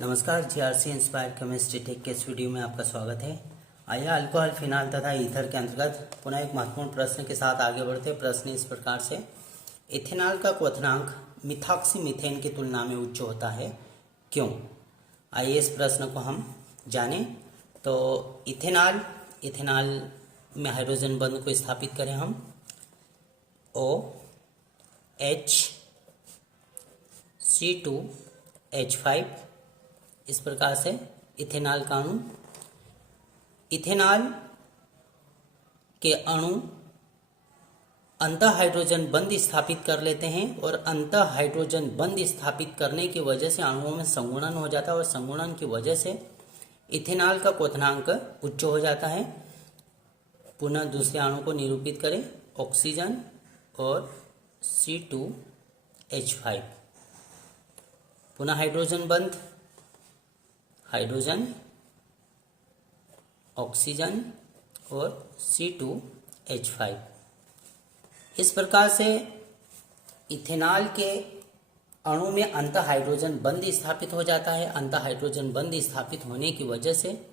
नमस्कार, GRC inspired chemistry take के इस वीडियो में आपका स्वागत है। आइए अल्कोहल, फिनाल तथा ईथर के अंतर्गत पुनः एक महत्वपूर्ण प्रश्न के साथ आगे बढ़ते हैं। प्रश्न इस प्रकार से, इथेनॉल का क्वथनांक मिथॉक्सीमीथेन की तुलना में उच्च होता है, क्यों? आइए इस प्रश्न को हम जानें। तो इथेनॉल में हाइड्रोजन बंध को स्थापित करें हम OH(C2H5) इस प्रकार से इथेनॉल का अणु, इथेनॉल के अणु अंतः हाइड्रोजन बंध स्थापित कर लेते हैं और अंतः हाइड्रोजन बंध स्थापित करने की वजह से अणुओं में संगुणन हो जाता है और संगुणन की वजह से इथेनॉल का क्वथनांक उच्च हो जाता है। पुनः दूसरे अणु को निरूपित करें, ऑक्सीजन और C2H5, पुनः हाइड्रोजन बंध, हाइड्रोजन, ऑक्सीजन और C2H5। इस प्रकार से इथेनॉल के अणु में अंतः हाइड्रोजन बंध स्थापित हो जाता है। अंतः हाइड्रोजन बंध स्थापित होने की वजह से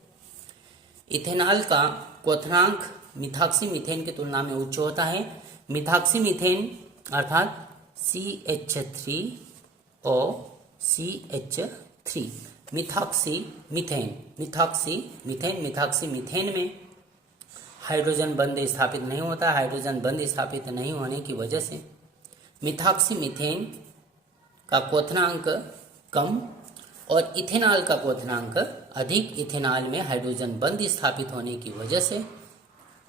इथेनॉल का क्वथनांक मिथॉक्सीमीथेन की तुलना में उच्च होता है। मिथॉक्सीमीथेन अर्थात CH3OCH3, मिथॉक्सीमीथेन में हाइड्रोजन बंध स्थापित नहीं होता। हाइड्रोजन बंध स्थापित नहीं होने की वजह से मिथॉक्सीमीथेन का क्वथनांक कम और इथेनॉल का क्वथनांक अधिक। इथेनॉल में हाइड्रोजन बंध स्थापित होने की वजह से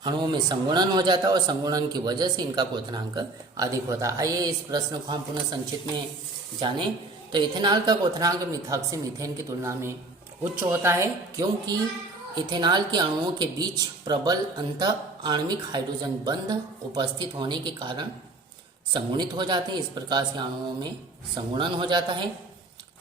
अणुओं में संगुणन हो जाता है और संगुणन की वजह से इनका क्वथनांक अधिक होता है। आइए इस प्रश्न को हम पुनः संक्षिप्त में जानें। तो इथेनॉल का क्वथनांक मिथॉक्सीमीथेन की तुलना में उच्च होता है, क्योंकि इथेनॉल के अणुओं के बीच प्रबल अंतः आणविक हाइड्रोजन बंध उपस्थित होने के कारण संगुणित हो जाते हैं। इस प्रकार से अणुओं में संगुणन हो जाता है।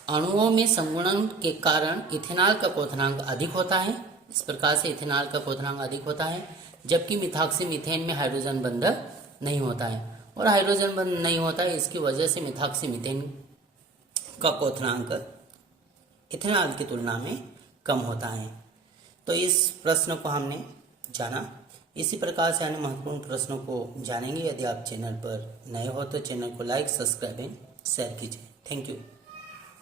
अणुओं में संगुणन के कारण इथेनॉल का क्वथनांक अधिक होता है। इस प्रकार से इथेनॉल का क्वथनांक अधिक होता है, जबकि मिथॉक्सीमीथेन में हाइड्रोजन बंध नहीं होता है। और हाइड्रोजन बंध नहीं होता है, इसकी वजह से मिथॉक्सीमीथेन का क्वथनांक इथेनॉल की तुलना में कम होता है। तो इस प्रश्न को हमने जाना। इसी प्रकार से अन्य महत्वपूर्ण प्रश्नों को जानेंगे। यदि आप चैनल पर नए हो तो चैनल को लाइक, सब्सक्राइब एंड शेयर कीजिए। Thank you.